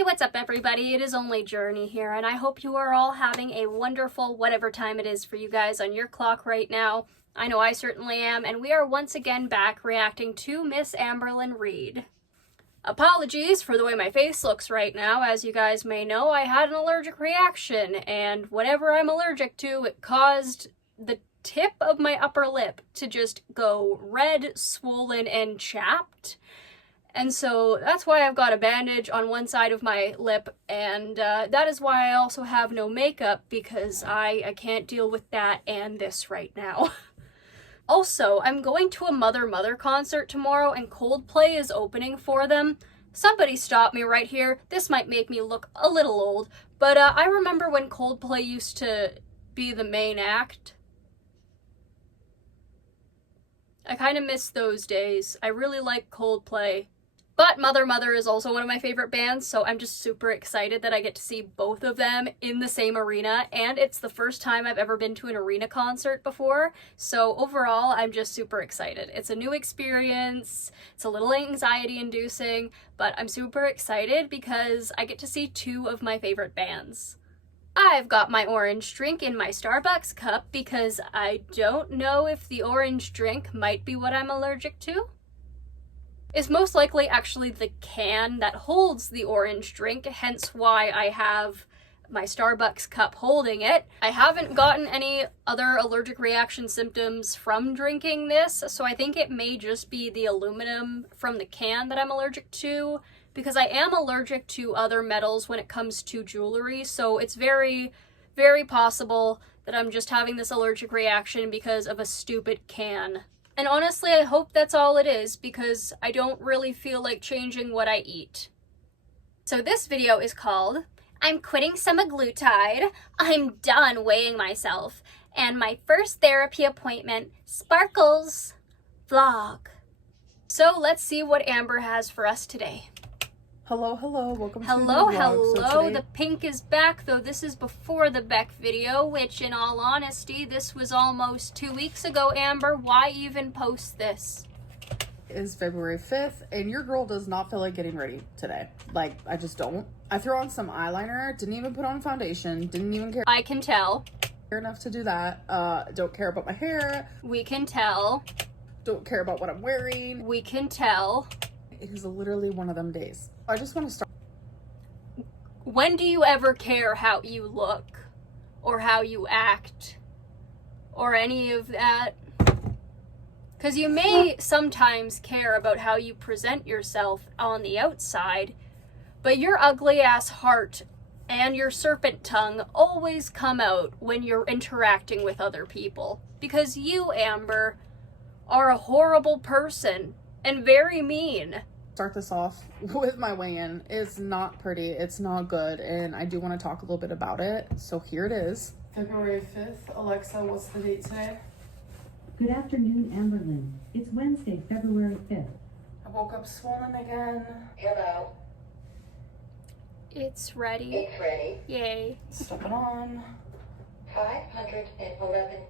Hey, what's up everybody? It is only Journey here, and I hope you are all having a wonderful whatever time it is for you guys on your clock right now. I know I certainly am, and we are once again back reacting to Miss Amberlynn Reid. Apologies for the way my face looks right now. As you guys may know, I had an allergic reaction, and whatever I'm allergic to, it caused the tip of my upper lip to just go red, swollen, and chapped. And so that's why I've got a bandage on one side of my lip, and that is why I also have no makeup, because I can't deal with that and this right now. Also, I'm going to a Mother concert tomorrow, and Coldplay is opening for them. Somebody stop me right here. This might make me look a little old, but I remember when Coldplay used to be the main act. I kind of miss those days. I really like Coldplay. But Mother is also one of my favorite bands, so I'm just super excited that I get to see both of them in the same arena, and it's the first time I've ever been to an arena concert before, so overall I'm just super excited. It's a new experience, it's a little anxiety-inducing, but I'm super excited because I get to see two of my favorite bands. I've got my orange drink in my Starbucks cup because I don't know if the orange drink might be what I'm allergic to. It's most likely actually the can that holds the orange drink, hence why I have my Starbucks cup holding it. I haven't gotten any other allergic reaction symptoms from drinking this, so I think it may just be the aluminum from the can that I'm allergic to, because I am allergic to other metals when it comes to jewelry, so it's very, very possible that I'm just having this allergic reaction because of a stupid can. And honestly, I hope that's all it is, because I don't really feel like changing what I eat. So this video is called, I'm Quitting Semaglutide, I'm Done Weighing Myself, and My First Therapy Appointment Sparkles Vlog. So let's see what Amber has for us today. Hello, welcome to the Hello. So today... The pink is back, though this is before the Beck video, which in all honesty, this was almost 2 weeks ago, Amber. Why even post this? Is February 5th, and your girl does not feel like getting ready today. Like, I just don't. I threw on some eyeliner, didn't even put on foundation, didn't even care. I can tell. Care enough to do that. Don't care about my hair. We can tell. Don't care about what I'm wearing. We can tell. It is literally one of them days. I just want to start. When do you ever care how you look, or how you act, or any of that? Because you may sometimes care about how you present yourself on the outside, but your ugly ass heart and your serpent tongue always come out when you're interacting with other people. Because you, Amber, are a horrible person and very mean. Start this off with my weigh-in. It's not pretty, it's not good, and I do want to talk a little bit about it, so here it is. February 5th. Alexa, what's the date today? Good afternoon, Amberlynn. It's Wednesday, February 5th. I woke up swollen again. Hello. It's ready. It's ready. Yay. Step it on. 511.2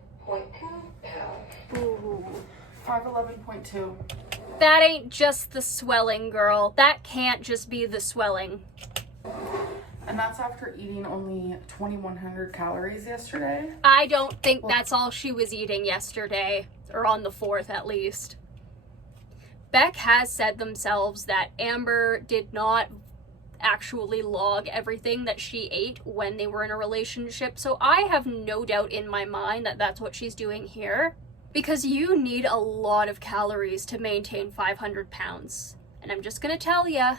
pounds. Ooh. 511.2. That ain't just the swelling, girl. That can't just be the swelling. And that's after eating only 2,100 calories yesterday. I don't think that's all she was eating yesterday, or on the 4th at least. Beck has said themselves that Amber did not actually log everything that she ate when they were in a relationship, so I have no doubt in my mind that that's what she's doing here. Because you need a lot of calories to maintain 500 pounds. And I'm just gonna tell ya,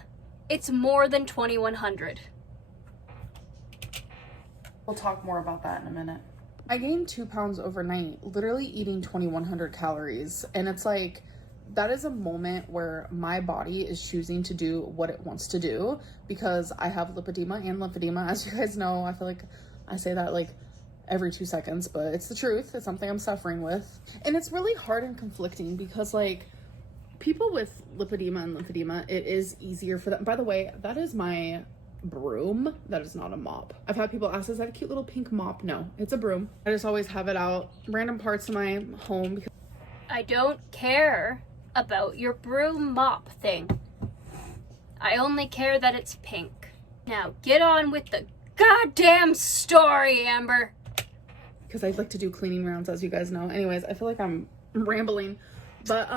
it's more than 2,100. We'll talk more about that in a minute. I gained 2 pounds overnight, literally eating 2,100 calories. And it's like, that is a moment where my body is choosing to do what it wants to do, because I have lipedema and lymphedema. As you guys know, I feel like I say that like every 2 seconds, but it's the truth. It's something I'm suffering with. And it's really hard and conflicting because like people with lipedema and lymphedema, it is easier for them. By the way, that is my broom. That is not a mop. I've had people ask, is that a cute little pink mop? No, it's a broom. I just always have it out random parts of my home. Because I don't care about your broom mop thing. I only care that it's pink. Now get on with the goddamn story, Amber. Because I'd like to do cleaning rounds, as you guys know. Anyways, I feel like I'm rambling. But,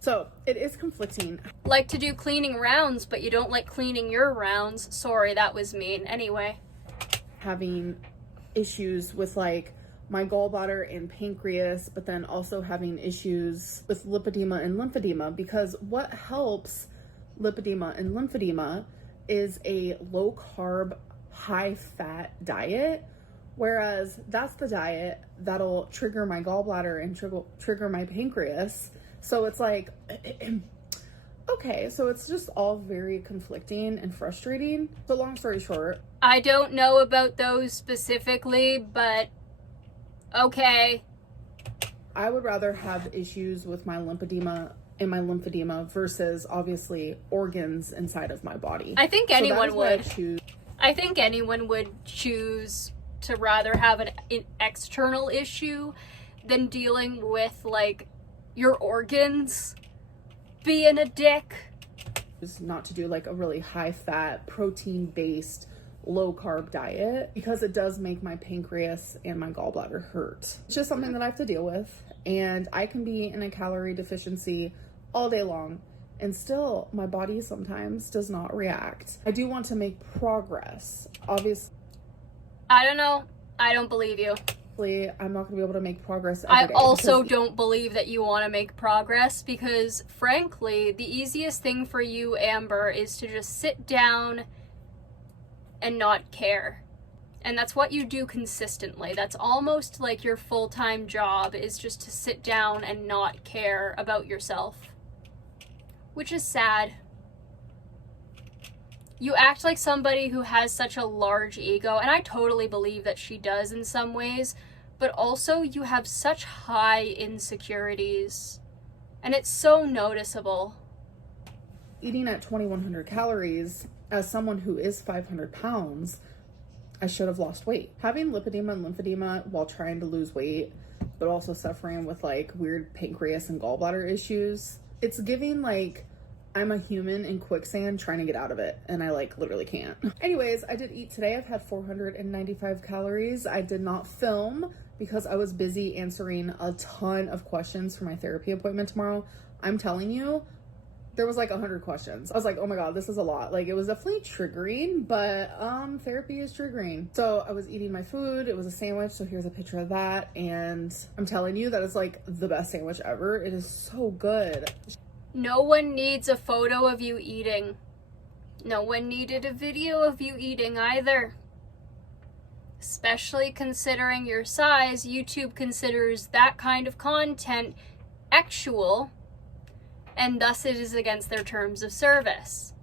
so it is conflicting. Like to do cleaning rounds, but you don't like cleaning your rounds. Sorry, that was mean. Anyway. Having issues with like my gallbladder and pancreas, but then also having issues with lipedema and lymphedema, because what helps lipedema and lymphedema is a low carb, high fat diet. Whereas that's the diet that'll trigger my gallbladder and trigger my pancreas. So it's like, okay, so it's just all very conflicting and frustrating. So long story short, I don't know about those specifically, but okay. I would rather have issues with my lymphedema and my lymphedema versus obviously organs inside of my body. I think So that anyone is why I would. choose. I think anyone would choose to rather have an external issue than dealing with like your organs being a dick. Not to do like a really high fat, protein based, low carb diet, because it does make my pancreas and my gallbladder hurt. It's just something that I have to deal with, and I can be in a calorie deficiency all day long and still my body sometimes does not react. I do want to make progress. Obviously, I don't know. I don't believe you. I'm not going to be able to make progress I every day also because don't believe that you want to make progress because, frankly, the easiest thing for you, Amber, is to just sit down and not care. And that's what you do consistently. That's almost like your full-time job, is just to sit down and not care about yourself. Which is sad. You act like somebody who has such a large ego, and I totally believe that she does in some ways, but also you have such high insecurities, and it's so noticeable. eating at 2,100 calories, as someone who is 500 pounds, I should have lost weight. Having lipedema and lymphedema while trying to lose weight, but also suffering with like weird pancreas and gallbladder issues, it's giving like I'm a human in quicksand trying to get out of it, and I like literally can't. Anyways, I did eat today. I've had 495 calories. I did not film because I was busy answering a ton of questions for my therapy appointment tomorrow. I'm telling you, there was like 100 questions. I was like, oh my God, this is a lot. Like, it was definitely triggering, but therapy is triggering. So I was eating my food. It was a sandwich. So here's a picture of that. And I'm telling you, that is like the best sandwich ever. It is so good. No one needs a photo of you eating. No one needed a video of you eating either. Especially considering your size, YouTube considers that kind of content actual, and thus it is against their terms of service.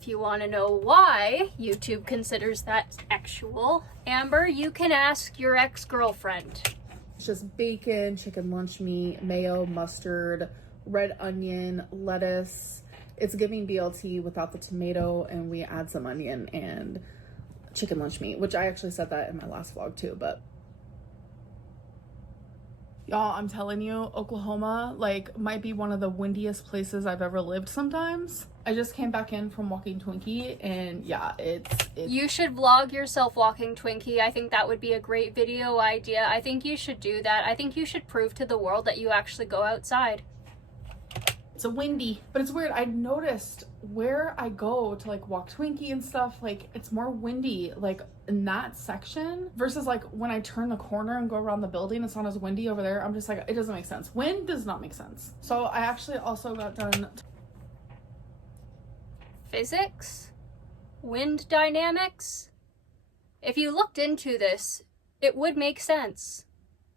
If you want to know why YouTube considers that actual, Amber, you can ask your ex-girlfriend. It's just bacon, chicken lunch meat, mayo, mustard, red onion, lettuce. It's giving BLT without the tomato, and we add some onion and chicken lunch meat, which I actually said that in my last vlog too, but y'all, I'm telling you, Oklahoma like might be one of the windiest places I've ever lived sometimes. I just came back in from walking Twinkie, and yeah, it's You should vlog yourself walking Twinkie. I think that would be a great video idea. I think you should do that. I think you should prove to the world that you actually go outside. It's a windy, but it's weird. I noticed where I go to like walk Twinkie and stuff, like it's more windy like in that section versus like when I turn the corner and go around the building, it's not as windy over there. I'm just like, it doesn't make sense. Wind does not make sense. So I actually also got done Physics? Wind dynamics? If you looked into this, it would make sense.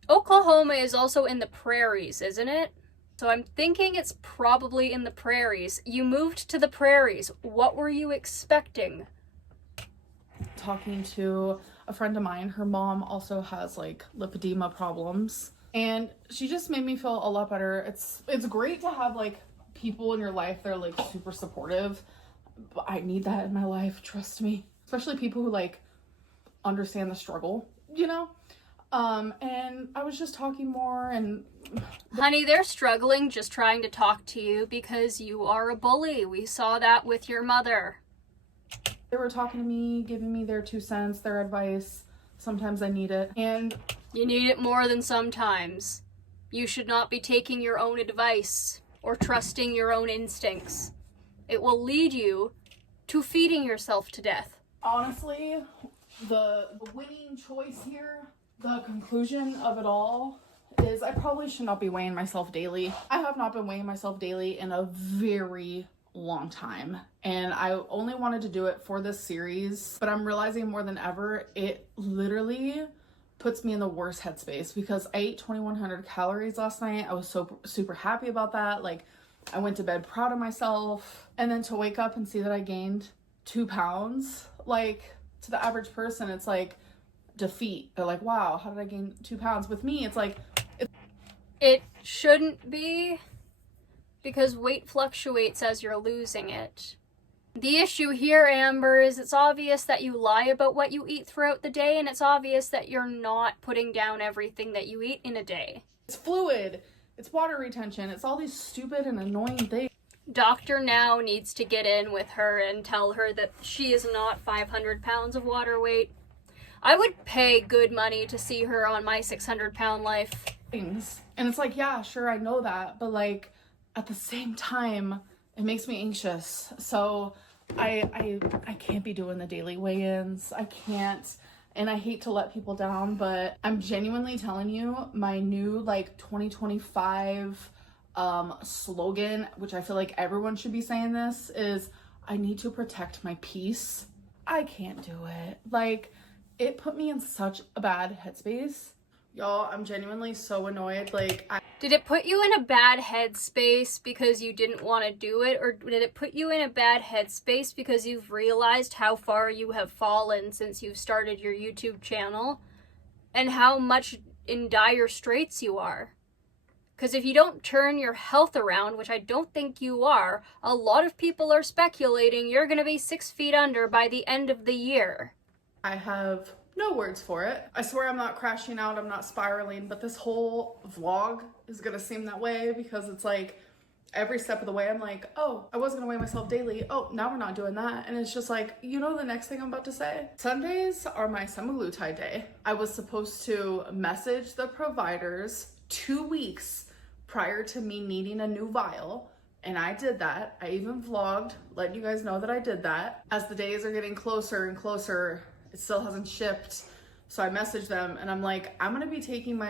Oklahoma is also in the prairies, isn't it? So I'm thinking it's probably in the prairies. You moved to the prairies. What were you expecting? talking to a friend of mine. Her mom also has like lipedema problems, and she just made me feel a lot better. It's great to have like people in your life that are like super supportive, but I need that in my life, trust me. Especially people who like understand the struggle, you know? And I was just talking more, and Honey, they're struggling just trying to talk to you because you are a bully. We saw that with your mother. they were talking to me, giving me their 2 cents, their advice. Sometimes I need it. And You need it more than sometimes. You should not be taking your own advice or trusting your own instincts. It will lead you to feeding yourself to death. honestly, the winning choice here, the conclusion of it all, is I probably should not be weighing myself daily. I have not been weighing myself daily in a very long time, and I only wanted to do it for this series, but I'm realizing more than ever it literally puts me in the worst headspace because I ate 2,100 calories last night. I was so super happy about that. Like, I went to bed proud of myself, and then to wake up and see that I gained 2 pounds, like, to the average person it's like defeat. They're like, wow, how did I gain 2 pounds? With me it's like, It shouldn't be, because weight fluctuates as you're losing it. The issue here, Amber, is it's obvious that you lie about what you eat throughout the day, and it's obvious that you're not putting down everything that you eat in a day. it's fluid, it's water retention, it's all these stupid and annoying things. Doctor now needs to get in with her and tell her that she is not 500 pounds of water weight. I would pay good money to see her on my 600-pound life. And it's like, yeah, sure, I know that, but like at the same time it makes me anxious. So I can't be doing the daily weigh-ins. I can't, and I hate to let people down, but I'm genuinely telling you, my new like 2025 slogan, which I feel like everyone should be saying this, is I need to protect my peace. I can't do it. Like, it put me in such a bad headspace. Y'all, I'm genuinely so annoyed. Like, Did it put you in a bad headspace because you didn't want to do it, or did it put you in a bad headspace because you've realized how far you have fallen since you've started your YouTube channel and how much in dire straits you are? Because if you don't turn your health around, which I don't think you are, a lot of people are speculating you're going to be 6 feet under by the end of the year. I have no words for it. I swear I'm not crashing out, I'm not spiraling, but this whole vlog is gonna seem that way because it's like every step of the way I'm like, oh, I was gonna weigh myself daily. Oh, now we're not doing that. And it's just like, you know, the next thing I'm about to say? Sundays are my semaglutide day. I was supposed to message the providers 2 weeks prior to me needing a new vial. And I did that. I even vlogged, letting you guys know that I did that. As the days are getting closer and closer, it still hasn't shipped. So I messaged them and I'm like, I'm gonna be taking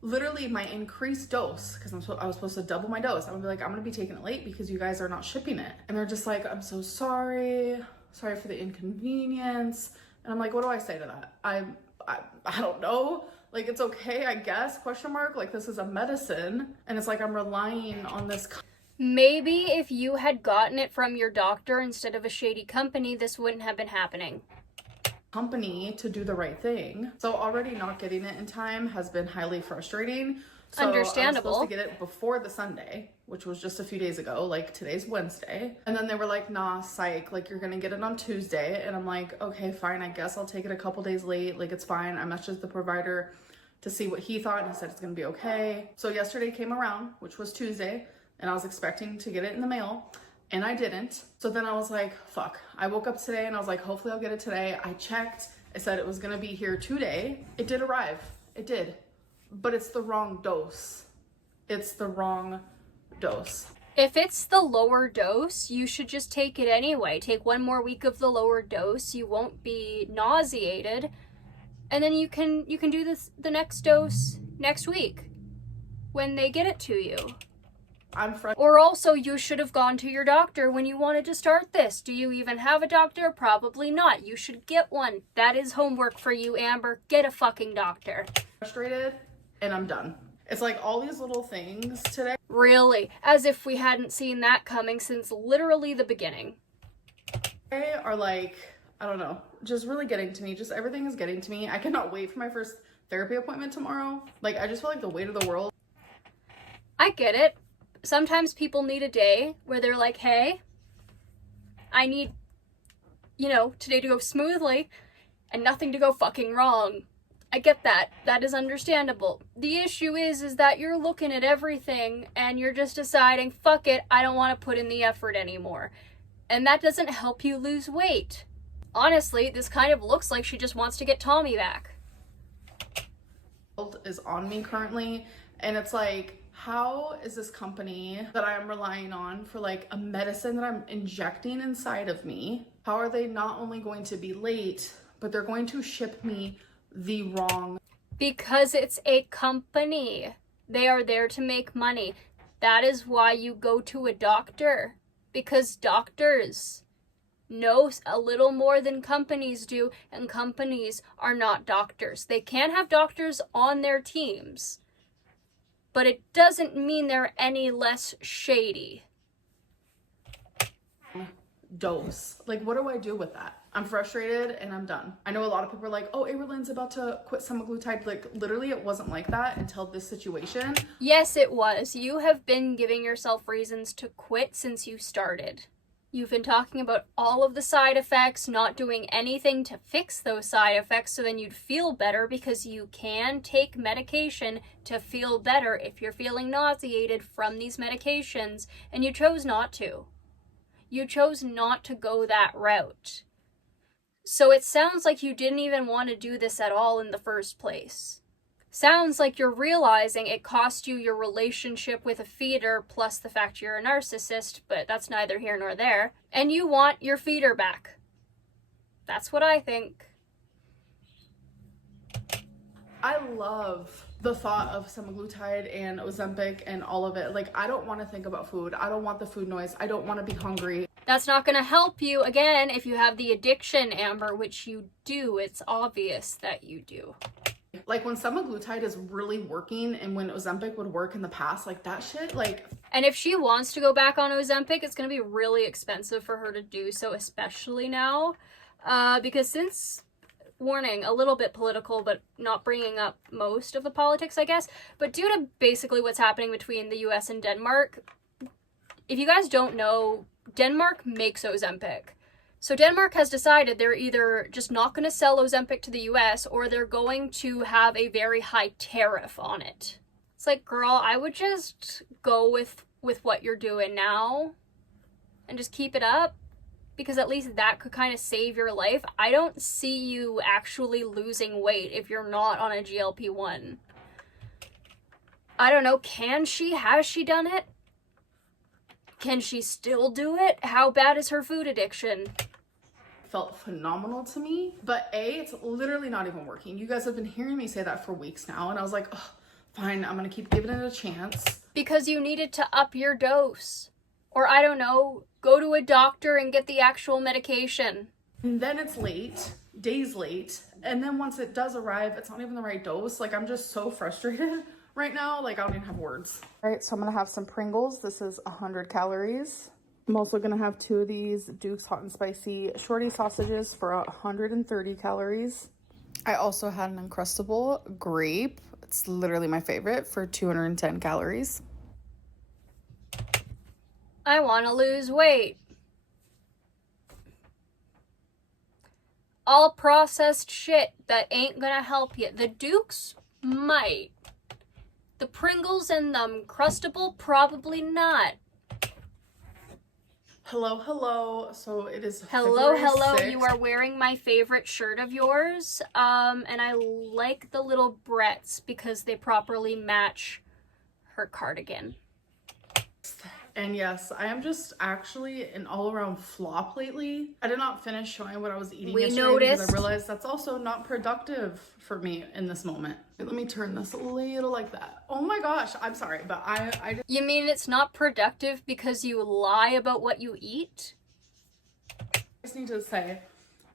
literally my increased dose, because I was supposed to double my dose. I'm gonna be like, I'm gonna be taking it late because you guys are not shipping it. And they're just like, I'm so sorry for the inconvenience. And I'm like, what do I say to that? I don't know. Like, it's okay, I guess, question mark. Like, this is a medicine. And it's like, I'm relying on this. Maybe if you had gotten it from your doctor instead of a shady company, this wouldn't have been happening. Company to do the right thing. So already not getting it in time has been highly frustrating. So Understandable. I was supposed to get it before the Sunday, which was just a few days ago. Like, today's Wednesday. And then they were like, nah, psych, like, you're gonna get it on Tuesday. And I'm like, okay, fine, I guess I'll take it a couple days late. Like, it's fine. I messaged the provider to see what he thought, and he said it's gonna be okay. So yesterday came around, which was Tuesday, and I was expecting to get it in the mail, and I didn't. So then I was like, fuck. I woke up today and I was like, hopefully I'll get it today. I checked. I said it was gonna be here today. It did arrive. It did. But it's the wrong dose. It's the wrong dose. If it's the lower dose, you should just take it anyway. Take 1 more week of the lower dose. You won't be nauseated. And then you can do the next dose next week when they get it to you. Or also, you should have gone to your doctor when you wanted to start this. Do you even have a doctor? Probably not. You should get one. That is homework for you, Amber. Get a fucking doctor. Frustrated, and I'm done. It's like all these little things today. Really? As if we hadn't seen that coming since literally the beginning. They are like, I don't know, just really getting to me. Just everything is getting to me. I cannot wait for my first therapy appointment tomorrow. Like, I just feel like the weight of the world. I get it. Sometimes people need a day where they're like, hey, I need, today to go smoothly and nothing to go fucking wrong. I get that. That is understandable. The issue is that you're looking at everything and you're just deciding, fuck it, I don't want to put in the effort anymore. And that doesn't help you lose weight. Honestly, this kind of looks like she just wants to get Tommy back. Is on me currently, and it's like, how is this company that I'm relying on for like a medicine that I'm injecting inside of me, how are they not only going to be late, but they're going to ship me the wrong? Because it's a company. They are there to make money. That is why you go to a doctor. Because doctors know a little more than companies do, and companies are not doctors. They can have doctors on their teams, but it doesn't mean they're any less shady. Dose. Like, what do I do with that? I'm frustrated and I'm done. I know a lot of people are like, oh, Amberlynn's about to quit semaglutide. Like, literally, it wasn't like that until this situation. Yes, it was. You have been giving yourself reasons to quit since you started. You've been talking about all of the side effects, not doing anything to fix those side effects so then you'd feel better, because you can take medication to feel better if you're feeling nauseated from these medications, and you chose not to. You chose not to go that route. So it sounds like you didn't even want to do this at all in the first place. Sounds like you're realizing it cost you your relationship with a feeder, plus the fact you're a narcissist, but that's neither here nor there, and you want your feeder back. That's what I think. I love the thought of semaglutide and Ozempic and all of it. Like, I don't want to think about food. I don't want the food noise. I don't want to be hungry. That's not going to help you, again, if you have the addiction, Amber, which you do. It's obvious that you do. Like, when semaglutide is really working and when Ozempic would work in the past, like, that shit, like... And if she wants to go back on Ozempic, it's going to be really expensive for her to do so, especially now. Because since, warning, a little bit political, but not bringing up most of the politics, I guess. But due to basically what's happening between the US and Denmark, if you guys don't know, Denmark makes Ozempic. So Denmark has decided they're either just not going to sell Ozempic to the US, or they're going to have a very high tariff on it. It's like, girl, I would just go with what you're doing now and just keep it up, because at least that could kind of save your life. I don't see you actually losing weight if you're not on a GLP-1. I don't know, can she? Has she done it? Can she still do it? How bad is her food addiction? Felt phenomenal to me, but it's literally not even working. You guys have been hearing me say that for weeks now, and I was like, oh, fine, I'm gonna keep giving it a chance. Because you needed to up your dose. Or, I don't know, go to a doctor and get the actual medication. And then it's late, days late, and then once it does arrive, it's not even the right dose. Like, I'm just so frustrated right now, like, I don't even have words. All right, so I'm gonna have some Pringles. This is 100 calories. I'm also gonna have 2 of these Duke's Hot and Spicy Shorty sausages for 130 calories. I also had an Uncrustable grape. It's literally my favorite, for 210 calories. I want to lose weight. All processed shit that ain't gonna help you. The Dukes might. The Pringles and the Uncrustable, probably not. Hello, hello. So it is Hello, February hello. 6th. You are wearing my favorite shirt of yours. And I like the little Bretts because they properly match her cardigan. And yes, I am just actually an all-around flop lately. I did not finish showing what I was eating yesterday because I realized that's also not productive for me in this moment. Let me turn this a little like that. Oh my gosh, I'm sorry, but I You mean it's not productive because you lie about what you eat? just need to say,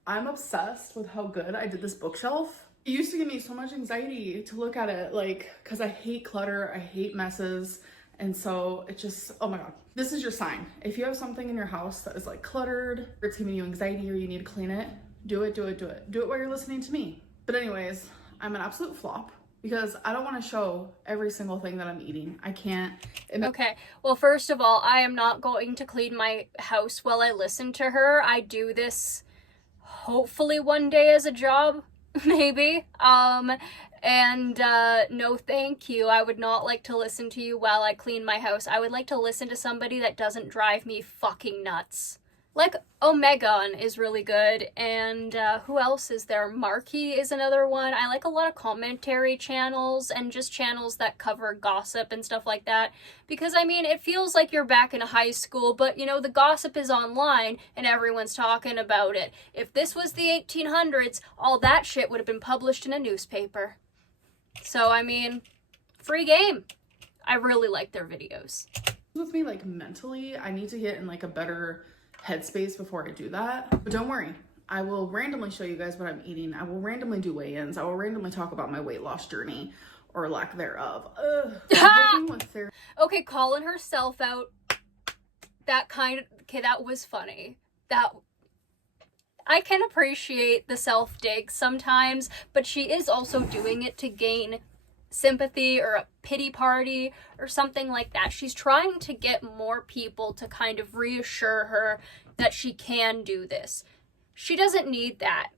I'm obsessed with how good I did this bookshelf. It used to give me so much anxiety to look at it, like, because I hate clutter, I hate messes. And so it just, oh my God, this is your sign. If you have something in your house that is like cluttered, or it's giving you anxiety, or you need to clean it, do it, do it, do it. Do it while you're listening to me. But anyways, I'm an absolute flop because I don't want to show every single thing that I'm eating. I can't. Okay, well, first of all, I am not going to clean my house while I listen to her. I do this hopefully one day as a job. maybe. And no thank you. I would not like to listen to you while I clean my house. I would like to listen to somebody that doesn't drive me fucking nuts. Like, Omegon is really good, and who else is there? Marky is another one. I like a lot of commentary channels and just channels that cover gossip and stuff like that, because, I mean, it feels like you're back in high school, but, you know, the gossip is online, and everyone's talking about it. If this was the 1800s, all that shit would have been published in a newspaper. So, I mean, free game. I really like their videos. With me, like, mentally, I need to get in, like, a better headspace before I do that. But don't worry, I will randomly show you guys what I'm eating. I will randomly do weigh-ins. I will randomly talk about my weight loss journey or lack thereof. Okay, calling herself out. Okay, that was funny. I can appreciate the self-dig sometimes, but she is also doing it to gain sympathy or a pity party or something like that. She's trying to get more people to kind of reassure her that she can do this. She doesn't need that.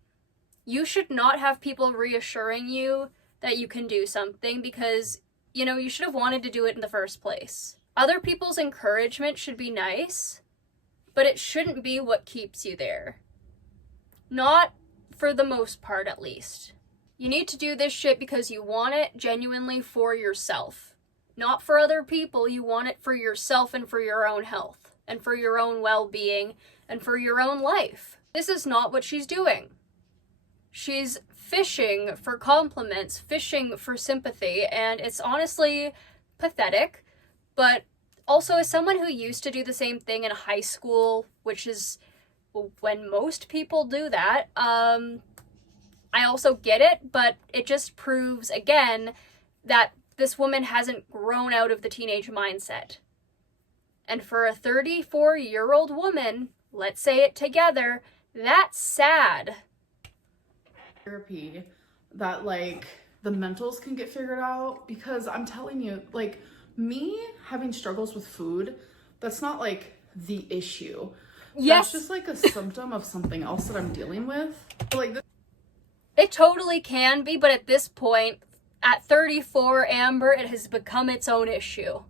You should not have people reassuring you that you can do something because, you know, you should have wanted to do it in the first place. Other people's encouragement should be nice, but it shouldn't be what keeps you there. Not for the most part, at least. You need to do this shit because you want it genuinely for yourself. Not for other people, you want it for yourself and for your own health, and for your own well-being, and for your own life. This is not what she's doing. She's fishing for compliments, fishing for sympathy, and it's honestly pathetic, but also as someone who used to do the same thing in high school, which is when most people do that, I also get it, but it just proves, again, that this woman hasn't grown out of the teenage mindset. And for a 34-year-old woman, let's say it together, that's sad. Therapy that, like, the mentals can get figured out, because I'm telling you, like, me having struggles with food, that's not, like, the issue. Yes. That's just, like, a symptom of something else that I'm dealing with. Like, it totally can be, but at this point, at 34, Amber, it has become its own issue.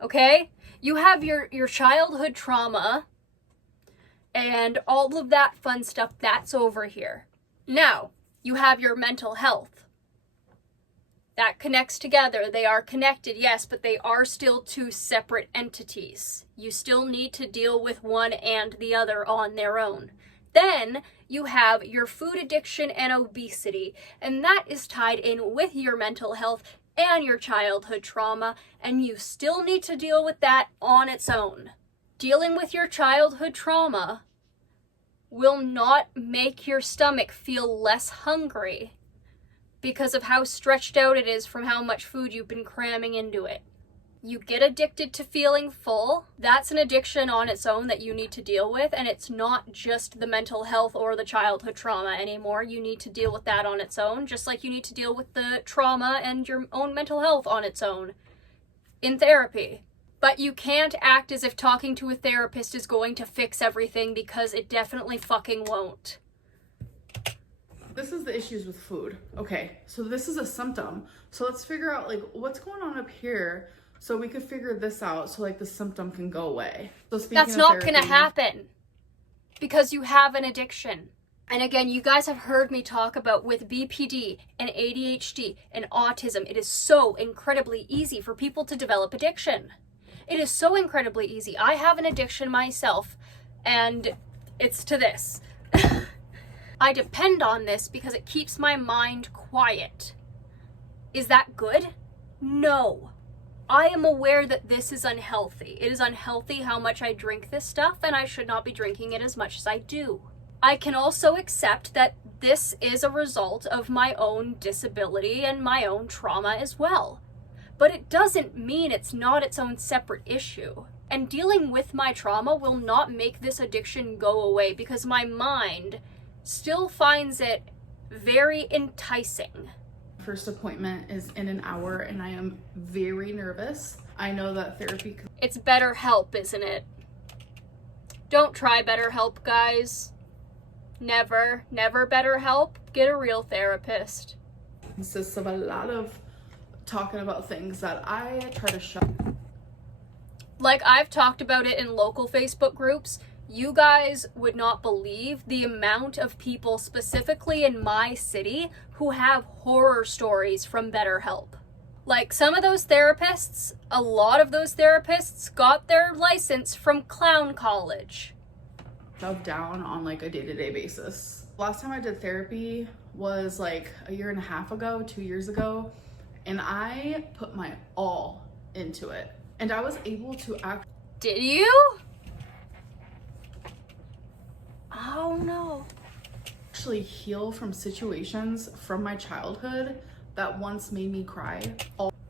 Okay? You have your childhood trauma and all of that fun stuff, that's over here. Now, you have your mental health. That connects together. They are connected, yes, but they are still two separate entities. You still need to deal with one and the other on their own. Then you have your food addiction and obesity, and that is tied in with your mental health and your childhood trauma, and you still need to deal with that on its own. Dealing with your childhood trauma will not make your stomach feel less hungry because of how stretched out it is from how much food you've been cramming into it. You get addicted to feeling full. That's an addiction on its own that you need to deal with, and it's not just the mental health or the childhood trauma anymore. You need to deal with that on its own, just like you need to deal with the trauma and your own mental health on its own in therapy. But you can't act as if talking to a therapist is going to fix everything, because it definitely fucking won't. this is the issues with food. Okay, so this is a symptom. So let's figure out, like, what's going on up here so we could figure this out so, like, the symptom can go away. So That's not gonna happen because you have an addiction. And again, you guys have heard me talk about with BPD and ADHD and autism, it is so incredibly easy for people to develop addiction. It is so incredibly easy. I have an addiction myself, and it's to this. I depend on this because it keeps my mind quiet. Is that good? No. I am aware that this is unhealthy. It is unhealthy how much I drink this stuff, and I should not be drinking it as much as I do. I can also accept that this is a result of my own disability and my own trauma as well. But it doesn't mean it's not its own separate issue. And dealing with my trauma will not make this addiction go away, because my mind still finds it very enticing. First appointment is in an hour, and I am very nervous. I know that therapy... It's BetterHelp, isn't it? Don't try BetterHelp, guys. Never BetterHelp. Get a real therapist. Consists of a lot of talking about things that I try to shut. Like, I've talked about it in local Facebook groups. You guys would not believe the amount of people, specifically in my city, who have horror stories from BetterHelp. Like, some of those therapists, a lot of those therapists got their license from clown college. Down on like a day-to-day basis. Last time I did therapy was like a year and a half ago, 2 years ago, and I put my all into it. And I was able to Did you? Oh no. actually heal from situations from my childhood that once made me cry.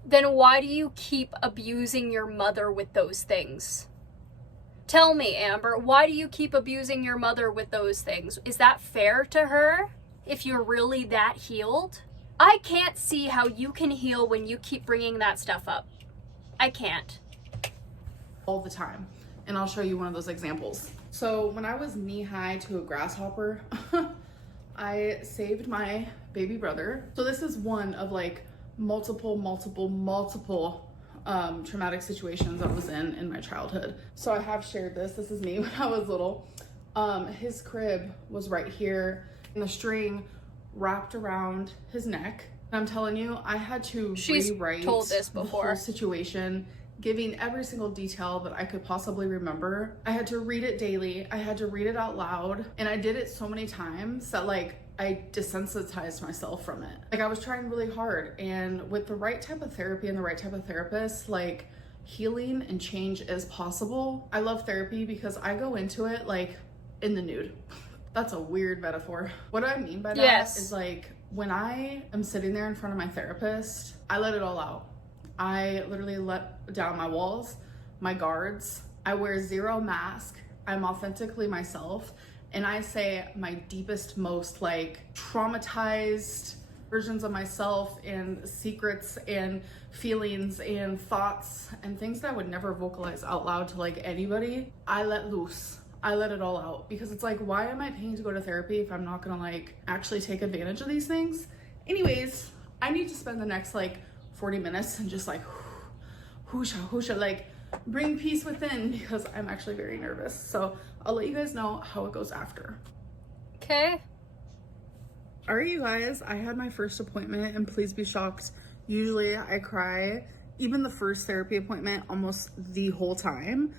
Then why do you keep abusing your mother with those things? Tell me, Amber, why do you keep abusing your mother with those things? Is that fair to her if you're really that healed? I can't see how you can heal when you keep bringing that stuff up. I can't. All the time. And I'll show you one of those examples. So when I was knee-high to a grasshopper, I saved my baby brother. So this is one of like multiple traumatic situations I was in my childhood. So I have shared this. This is me when I was little. His crib was right here and the string wrapped around his neck. And I'm telling you, I had to rewrite told this the before. whole situation, giving every single detail that I could possibly remember. I had to read it daily. I had to read it out loud. And I did it so many times that like I desensitized myself from it. Like I was trying really hard, and with the right type of therapy and the right type of therapist, like healing and change is possible. I love therapy because I go into it like in the nude. That's a weird metaphor. What I mean by that is like when I am sitting there in front of my therapist, I let it all out. I literally let down my walls, my guards. I wear zero mask. I'm authentically myself. And I say my deepest, most like traumatized versions of myself and secrets and feelings and thoughts and things that I would never vocalize out loud to like anybody. I let loose. I let it all out because it's like, why am I paying to go to therapy if I'm not gonna like actually take advantage of these things? Anyways, I need to spend the next like 40 minutes and just like whoosha, like bring peace within because I'm actually very nervous. So I'll let you guys know how it goes after. Okay. All right, you guys, I had my first appointment, and please be shocked. Usually I cry, even the first therapy appointment, almost the whole time.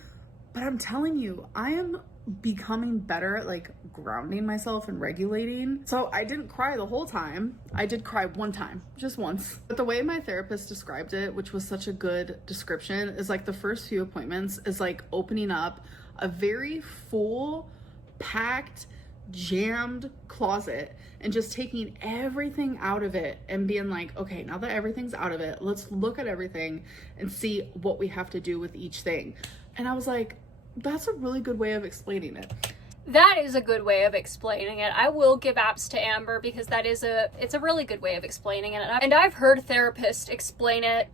But I'm telling you, I am becoming better at like grounding myself and regulating. So I didn't cry the whole time. I did cry one time, just once. But the way my therapist described it, which was such a good description, is like the first few appointments is like opening up a very full, packed, jammed closet and just taking everything out of it and being like, okay, now that everything's out of it, let's look at everything and see what we have to do with each thing. And I was like, that's a really good way of explaining it. That is a good way of explaining it. I will give apps to Amber because it's a really good way of explaining it. And I've heard therapists explain it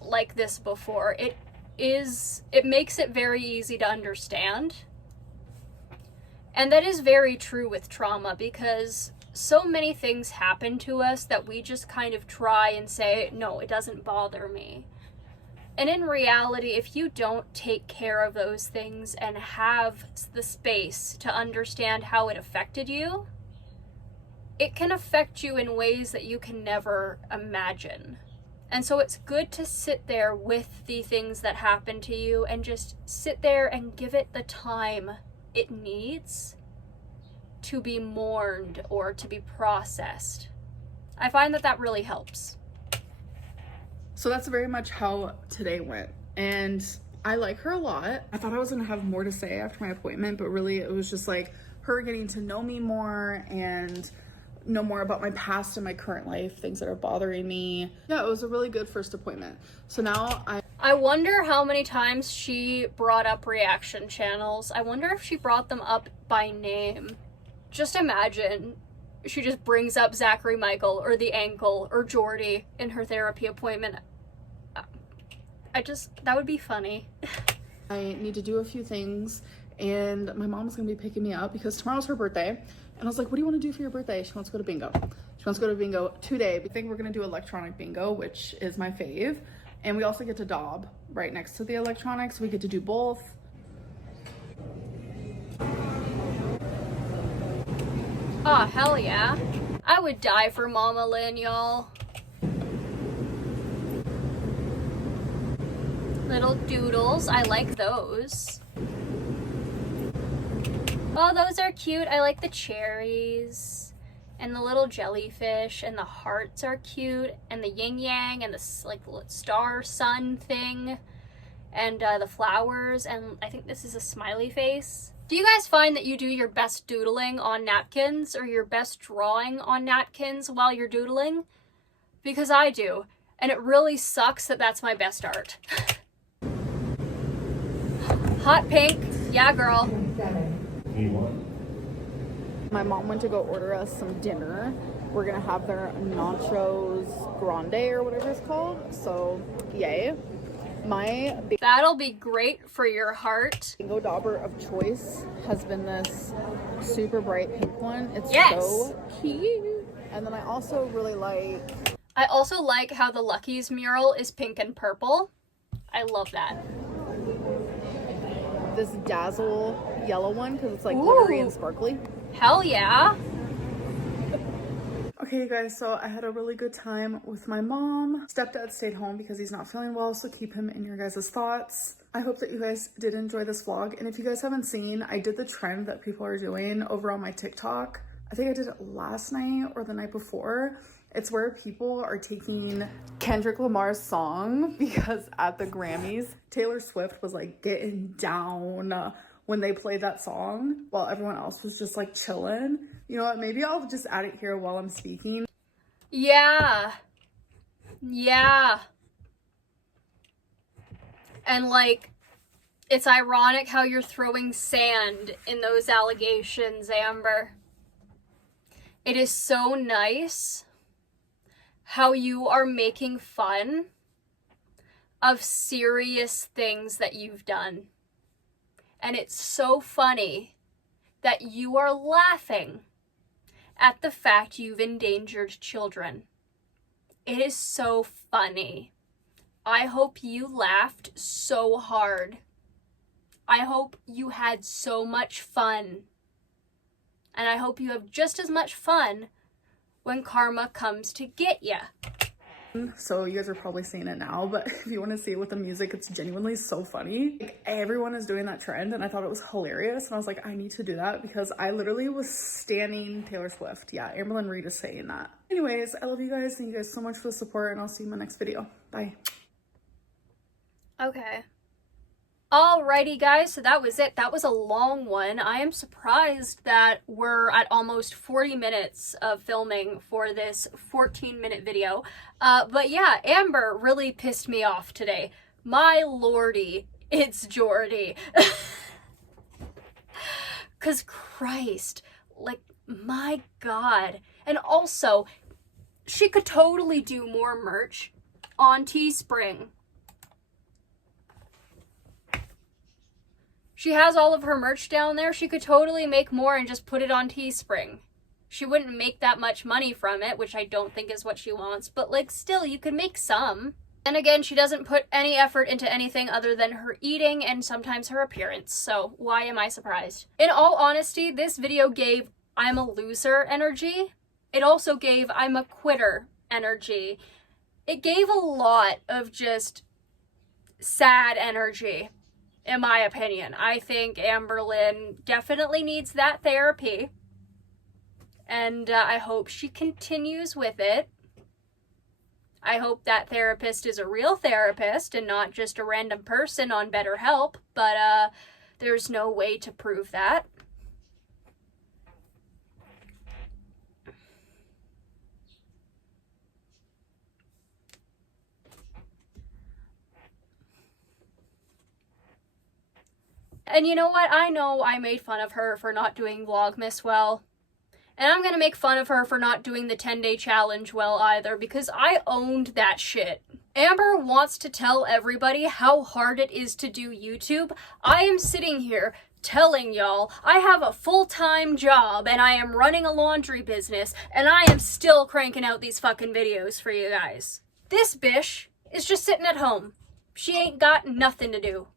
like this before. It makes it very easy to understand. And that is very true with trauma because so many things happen to us that we just kind of try and say, no, it doesn't bother me. And in reality, if you don't take care of those things and have the space to understand how it affected you, it can affect you in ways that you can never imagine. And so it's good to sit there with the things that happen to you and just sit there and give it the time it needs to be mourned or to be processed. I find that really helps. So that's very much how today went. And I like her a lot. I thought I was gonna have more to say after my appointment, but really it was just like her getting to know me more and know more about my past and my current life, things that are bothering me. Yeah, it was a really good first appointment. So now I wonder how many times she brought up reaction channels. I wonder if she brought them up by name. Just imagine she just brings up Zachary Michael or the ankle or Jordy in her therapy appointment. That would be funny. I need to do a few things, and my mom's gonna be picking me up because tomorrow's her birthday. And I was like, what do you want to do for your birthday? She wants to go to bingo. She wants to go to bingo today. We think we're gonna do electronic bingo, which is my fave. And we also get to dob right next to the electronics. We get to do both. Oh, hell yeah. I would die for Mama Lynn, y'all. Little doodles, I like those. Oh, those are cute. I like the cherries and the little jellyfish, and the hearts are cute, and the yin yang and the like star sun thing, and the flowers, and I think this is a smiley face. Do you guys find that you do your best doodling on napkins or your best drawing on napkins while you're doodling? Because I do, and it really sucks that that's my best art. Hot pink, yeah girl. My mom went to go order us some dinner. We're gonna have their nachos grande or whatever it's called. So, yay. My That'll be great for your heart. bingo dauber of choice has been this super bright pink one. It's Yes. so cute. And then I also really like... I also like how the Lucky's mural is pink and purple. I love that. this Dazzle yellow one because it's like glittery and sparkly. Hell yeah. Okay, you guys, so I had a really good time with my mom. Stepdad stayed home because he's not feeling well, so keep him in your guys' thoughts. I hope that you guys did enjoy this vlog, and if you guys haven't seen, I did the trend that people are doing over on my TikTok. I think I did it last night or the night before. It's where people are taking Kendrick Lamar's song because at the Grammys, Taylor Swift was like getting down when they played that song while everyone else was just like chilling. You know what, maybe I'll just add it here while I'm speaking. Yeah. Yeah. And like, it's ironic how you're throwing sand in those allegations, Amber. It is so nice how you are making fun of serious things that you've done. And it's so funny that you are laughing at the fact you've endangered children. It is so funny. I hope you laughed so hard. I hope you had so much fun. And I hope you have just as much fun when karma comes to get ya. So you guys are probably seeing it now, but if you want to see it with the music, it's genuinely so funny. Like, everyone is doing that trend and I thought it was hilarious, and I was like, I need to do that because I literally was standing Taylor Swift. Yeah, Amberlynn Reed is saying that. Anyways, I love you guys. Thank you guys so much for the support, and I'll see you in my next video. Bye. Okay. Alrighty guys, so that was it. That was a long one. I am surprised that we're at almost 40 minutes of filming for this 14-minute video. But yeah, Amber really pissed me off today. My lordy, it's Jordy. 'Cause Christ, like, my God. And also, she could totally do more merch on Teespring. She has all of her merch down there. She could totally make more and just put it on Teespring. She wouldn't make that much money from it, which I don't think is what she wants, but like still, you could make some. And again, she doesn't put any effort into anything other than her eating and sometimes her appearance, so why am I surprised? In all honesty, this video gave I'm a loser energy. It also gave I'm a quitter energy. It gave a lot of just sad energy. In my opinion, I think Amberlynn definitely needs that therapy, and I hope she continues with it. I hope that therapist is a real therapist and not just a random person on BetterHelp, but there's no way to prove that. And you know what? I know I made fun of her for not doing Vlogmas well. And I'm gonna make fun of her for not doing the 10-day challenge well either, because I owned that shit. Amber wants to tell everybody how hard it is to do YouTube. I am sitting here telling y'all I have a full-time job and I am running a laundry business and I am still cranking out these fucking videos for you guys. This bish is just sitting at home. She ain't got nothing to do.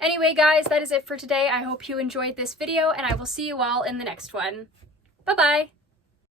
Anyway, guys, that is it for today. I hope you enjoyed this video and I will see you all in the next one. Bye-bye.